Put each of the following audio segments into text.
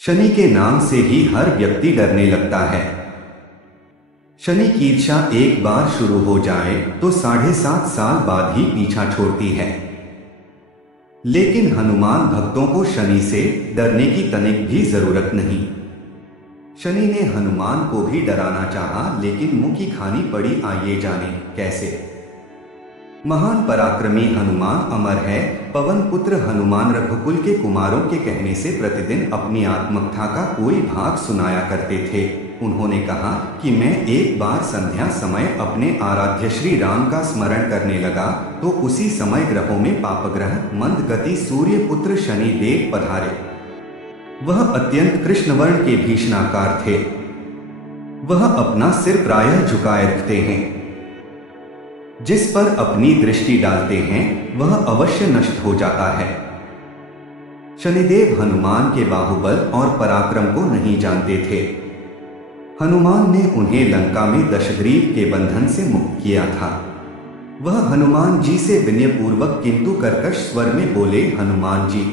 शनि के नाम से ही हर व्यक्ति डरने लगता है। शनि की ईर्ष्या एक बार शुरू हो जाए तो 7.5 साल बाद ही पीछा छोड़ती है। लेकिन हनुमान भक्तों को शनि से डरने की तनिक भी जरूरत नहीं। शनि ने हनुमान को भी डराना चाहा, लेकिन मुंह की खानी पड़ी। आइए जाने कैसे। महान पराक्रमी हनुमान अमर है। पवन पुत्र हनुमान रघुकुल के कुमारों के कहने से प्रतिदिन अपनी आत्मकथा का कोई भाग सुनाया करते थे। उन्होंने कहा कि मैं एक बार संध्या समय अपने आराध्य श्री राम का स्मरण करने लगा तो उसी समय ग्रहों में पापग्रह मंदगति सूर्य पुत्र शनि देव पधारे। वह अत्यंत कृष्णवर्ण के भीषणाकार थे। वह अपना सिर प्रायः झुकाए रखते हैं। जिस पर अपनी दृष्टि डालते हैं वह अवश्य नष्ट हो जाता है। शनिदेव हनुमान के बाहुबल और पराक्रम को नहीं जानते थे। हनुमान ने उन्हें लंका में दशग्रीव के बंधन से मुक्त किया था। वह हनुमान जी से विनयपूर्वक किंतु कर्कश स्वर में बोले, हनुमान जी,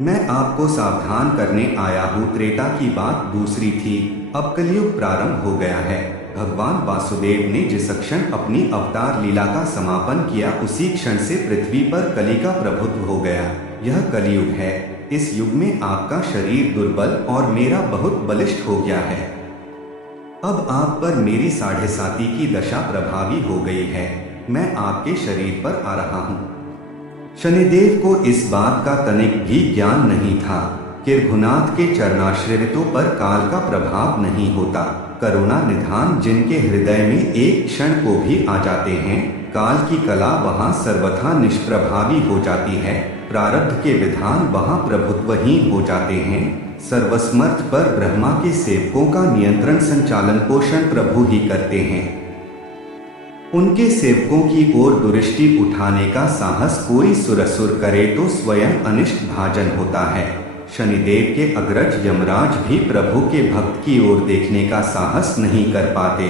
मैं आपको सावधान करने आया हूँ। त्रेता की बात दूसरी थी, अब कलयुग प्रारंभ हो गया है। भगवान वासुदेव ने जिस क्षण अपनी अवतार लीला का समापन किया उसी क्षण से पृथ्वी पर कली का प्रभुत्व हो गया। यह कलयुग है। इस युग में आपका शरीर दुर्बल और मेरा बहुत बलिष्ठ हो गया है। अब आप पर मेरी 7.5 की दशा प्रभावी हो गई है। मैं आपके शरीर पर आ रहा हूँ। शनिदेव को इस बात का तनिक भी ज्ञान नहीं था कि रघुनाथ के चरणाश्रितों पर काल का प्रभाव नहीं होता। करुणा निधान जिनके हृदय में एक क्षण को भी आ जाते हैं, काल की कला वहां सर्वथा निष्प्रभावी हो जाती है। प्रारब्ध के विधान वहां प्रभुत्वहीन हो जाते हैं। सर्वसमर्थ पर ब्रह्मा के सेवकों का नियंत्रण संचालन पोषण प्रभु ही करते हैं। उनके सेवकों की ओर दृष्टि उठाने का साहस कोई सुरसुर करे तो स्वयं अनिष्ट भाजन होता है। शनिदेव के अग्रज यमराज भी प्रभु के भक्त की ओर देखने का साहस नहीं कर पाते।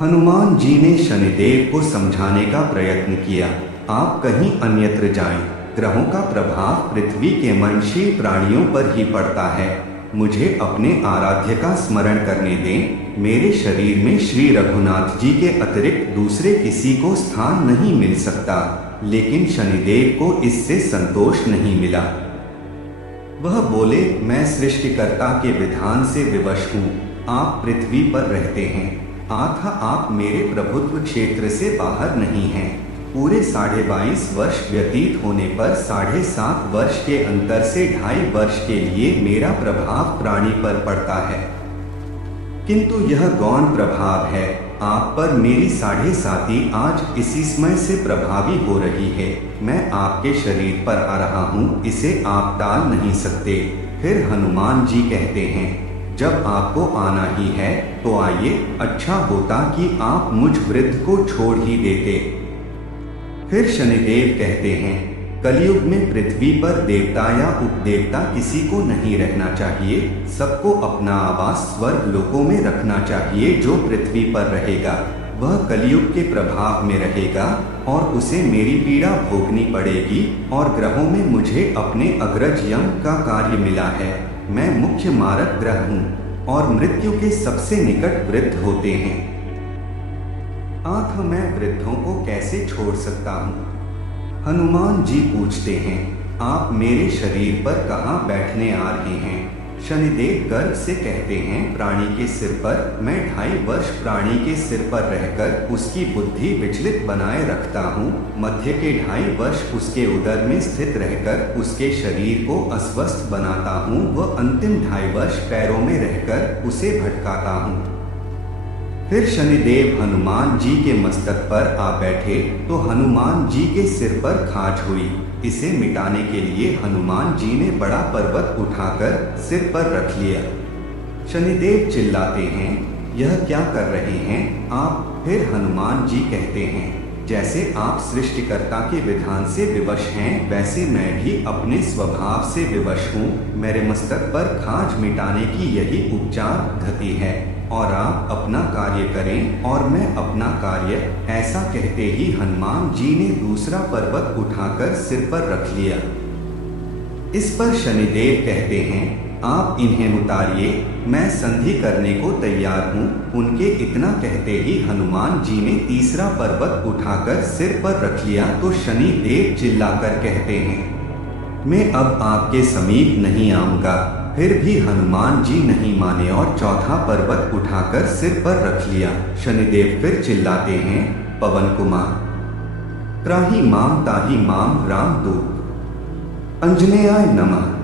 हनुमान जी ने शनिदेव को समझाने का प्रयत्न किया, आप कहीं अन्यत्र जाएं। ग्रहों का प्रभाव पृथ्वी के मनशील प्राणियों पर ही पड़ता है। मुझे अपने आराध्य का स्मरण करने दें। मेरे शरीर में श्री रघुनाथ जी के अतिरिक्त दूसरे किसी को स्थान नहीं मिल सकता। लेकिन शनिदेव को इससे संतोष नहीं मिला। वह बोले, मैं सृष्टिकर्ता के विधान से विवश हूँ। आप पृथ्वी पर रहते हैं, अतः आप मेरे प्रभुत्व क्षेत्र से बाहर नहीं हैं। पूरे 22.5 वर्ष व्यतीत होने पर 7.5 वर्ष के अंतर से 2.5 वर्ष के लिए मेरा प्रभाव प्राणी पर पड़ता है, किंतु यह गौण प्रभाव है। आप पर मेरी 7.5 आज इसी समय से प्रभावी हो रही है। मैं आपके शरीर पर आ रहा हूँ, इसे आप टाल नहीं सकते। फिर हनुमान जी कहते हैं, जब आपको आना ही है तो आइए। अच्छा होता कि आप मुझ वृद्ध को छोड़ ही देते। फिर शनिदेव कहते हैं, कलयुग में पृथ्वी पर देवता या उपदेवता किसी को नहीं रहना चाहिए। सबको अपना आवास स्वर्ग लोकों में रखना चाहिए। जो पृथ्वी पर रहेगा वह कलयुग के प्रभाव में रहेगा और उसे मेरी पीड़ा भोगनी पड़ेगी। और ग्रहों में मुझे अपने अग्रज यम का कार्य मिला है। मैं मुख्य मारक ग्रह हूँ और मृत्यु के सबसे निकट वृद्ध होते हैं। अतः मैं वृद्धों को कैसे छोड़ सकता हूँ। हनुमान जी पूछते हैं, आप मेरे शरीर पर कहाँ बैठने आ रहे हैं। शनिदेव गर्व से कहते हैं, प्राणी के सिर पर। मैं 2.5 वर्ष प्राणी के सिर पर रहकर उसकी बुद्धि विचलित बनाए रखता हूँ। मध्य के 2.5 वर्ष उसके उदर में स्थित रहकर उसके शरीर को अस्वस्थ बनाता हूँ। वह अंतिम 2.5 वर्ष पैरों में रहकर उसे भटकाता हूँ। फिर शनिदेव हनुमान जी के मस्तक पर आ बैठे तो हनुमान जी के सिर पर खाज हुई। इसे मिटाने के लिए हनुमान जी ने बड़ा पर्वत उठाकर सिर पर रख लिया। शनिदेव चिल्लाते हैं, यह क्या कर रहे हैं आप। फिर हनुमान जी कहते हैं, जैसे आप सृष्टिकर्ता के विधान से विवश हैं वैसे मैं भी अपने स्वभाव से विवश हूँ। मेरे मस्तक पर खाज मिटाने की यही उपचार पद्धति है और आप अपना कार्य करें और मैं अपना कार्य। ऐसा कहते ही हनुमान जी ने दूसरा पर्वत उठाकर सिर पर रख लिया। इस पर शनिदेव कहते हैं, आप इन्हें उतारिए, मैं संधि करने को तैयार हूँ। उनके इतना कहते ही हनुमान जी ने तीसरा पर्वत उठाकर सिर पर रख लिया तो शनि देव चिल्लाकर कहते हैं, मैं अब आपके समीप नहीं आऊंगा। फिर भी हनुमान जी नहीं माने और चौथा पर्वत उठाकर सिर पर रख लिया। शनिदेव फिर चिल्लाते हैं, पवन कुमार, त्राहि माम ताहि माम रामदूत अंजनेयाय नमः।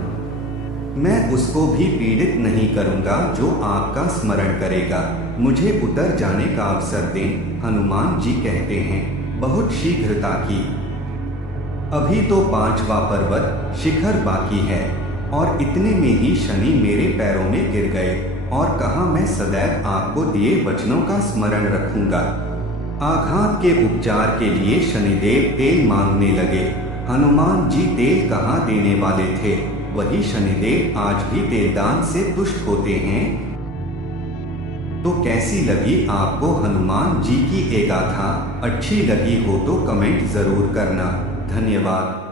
मैं उसको भी पीड़ित नहीं करूंगा जो आपका स्मरण करेगा। मुझे उतर जाने का अवसर दें। हनुमान जी कहते हैं, बहुत शीघ्रता की, अभी तो 5वां पर्वत शिखर बाकी है। और इतने में ही शनि मेरे पैरों में गिर गए और कहा, मैं सदैव आपको दिए वचनों का स्मरण रखूंगा। आघात के उपचार के लिए शनिदेव तेल मांगने लगे। हनुमान जी तेल कहाँ देने वाले थे, वही शनिदेव आज भी तेलदान से तुष्ट होते हैं। तो कैसी लगी आपको हनुमान जी की ये गाथा? अच्छी लगी हो तो कमेंट जरूर करना। धन्यवाद।